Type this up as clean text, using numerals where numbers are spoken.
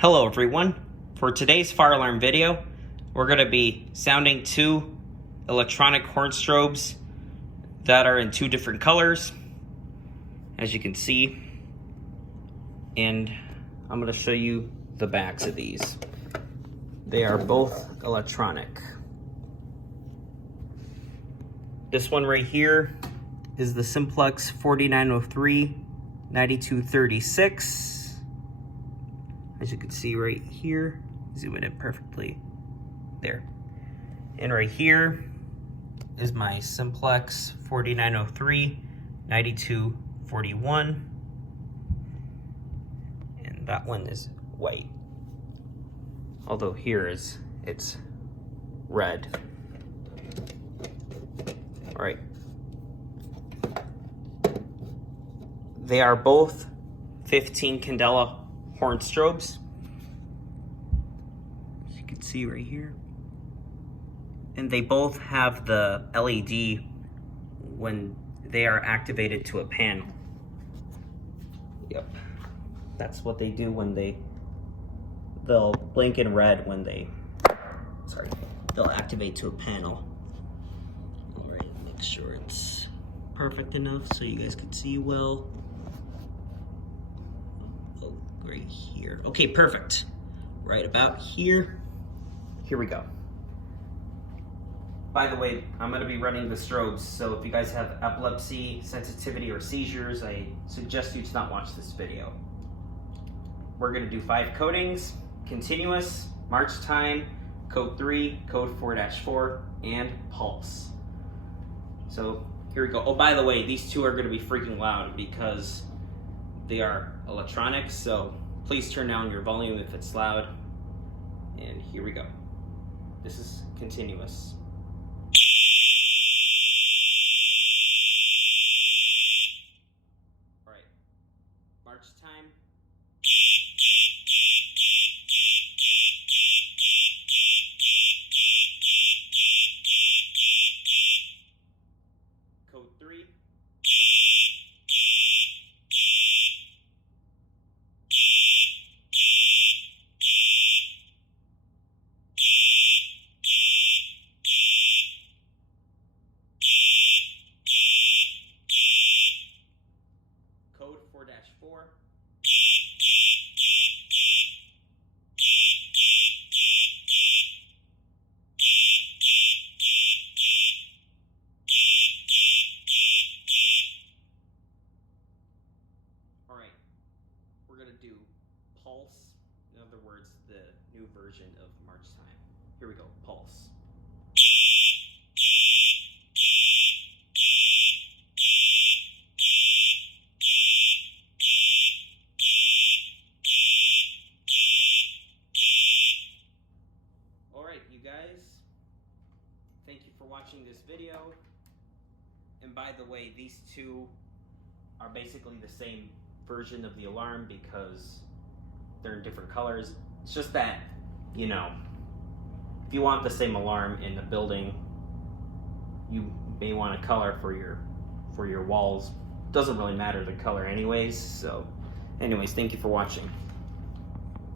Hello everyone. For today's fire alarm video, we're going to be sounding two electronic horn strobes that are in two different colors, as you can see. And I'm going to show you the backs of these. They are both electronic. This one right here is the Simplex 4903 9236. As you can see right here, zoom it in perfectly there. And right here is my Simplex 4903 9241. And that one is white. Although here it's red. All right. They are both 15 candela horn strobes, as you can see right here. And they both have the LED when they are activated to a panel. Yep, that's what they do when they'll blink in red when they'll activate to a panel. All right, make sure it's perfect enough so you guys can see well. Right here. Okay, perfect. Right about here. Here we go. By the way, I'm going to be running the strobes, so if you guys have epilepsy, sensitivity, or seizures, I suggest you to not watch this video. We're going to do 5 codings, continuous, march time, code 3, code 4-4, and pulse. So here we go. Oh, by the way, these two are going to be freaking loud because they are electronics, so please turn down your volume if it's loud. And here we go. This is continuous. All right, march time. Code 3. Code 4-4. All right, we're gonna do pulse. In other words, the new version of march time. Here we go, pulse. You guys, thank you for watching this video. And by the way, these two are basically the same version of the alarm because they're in different colors. It's just that, you know, if you want the same alarm in the building, you may want a color for your walls. Doesn't really matter the color anyways. So anyways, thank you for watching.